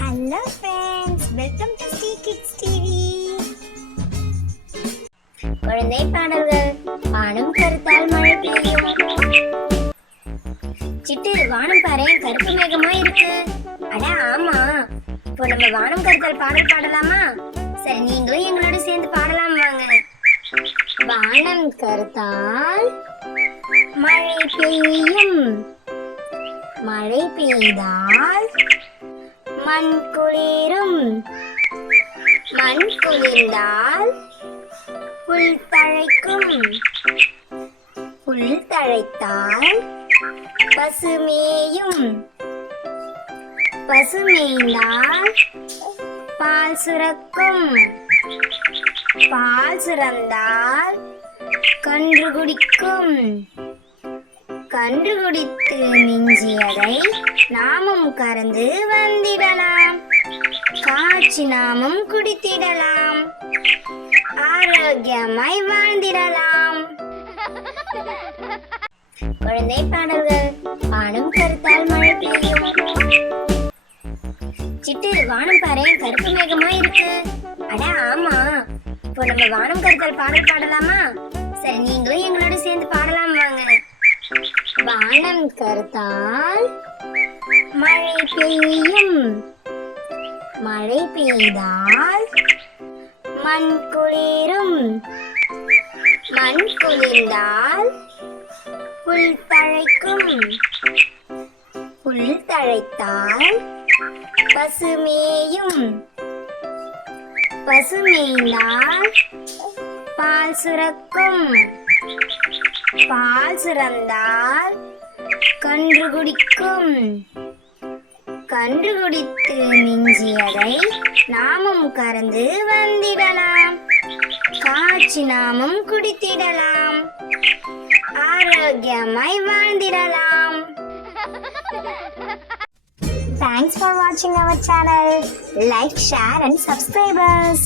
Hello friends, welcome to Stay Kids TV. குழந்தை பாடல்கள். வானம் கருத்தால் மழை பெய்யும். சிட்டு, வானம் பாரு, கருப்பு மேகமா இருக்கு. அட ஆமா, இப்போ நம்ம வானம் கருத்தால் பாடல் பாடலாமா? சரி, நீங்களும் எங்களோட சேர்ந்து பாடலாம் வாங்க. வானம் கருத்தால் மழை பெய்யும். மழை பெய்தால் மண் குளிரும். மண் குளிர்ந்தால் புல் தழைக்கும். புல் தழைத்தால் பசுமேயும். பசுமேய்ந்தால் பால் சுரக்கும். பால் சுரந்தால் கன்று குடிக்கும். கன்று குடித்து மிஞ்சியதை நாமும் கறந்து வந்திடலாம். காய்ச்சி நாமும் குடித்திடலாம். ஆரோக்கியமாய் வாழ்ந்திடலாம். குழந்தை பாடல்கள். வானம் கருத்தால் மழை பெய்யும். சிட்டு, வானம் பாரு, கருப்பு மேகமா இருக்கு. அட ஆமா, இப்போ நம்ம வானம் கருத்தால் பாடல் பாடலாமா? சரி, நீங்களும் எங்களோட சேர்ந்து பாடலாம் வாங்க. வானம் கருத்தால் மழை பெய்யும். மழை பெய்தால் மண் குளிரும். மண் குளிர்ந்தால் புல் தழைக்கும். புல் தழைத்தால் பசுமேயும். பசுமேய்ந்தால் பால் சுரக்கும். பால் சுரந்தால் கன்று குடிக்கும். கன்று குடித்து மிஞ்சியதை நாமும் கறந்து வந்திடலாம். காய்ச்சி நாமும் குடித்திடலாம். ஆரோக்கியமாய் வாழ்ந்திடலாம். Thanks for watching our channel. Like, share and subscribe us.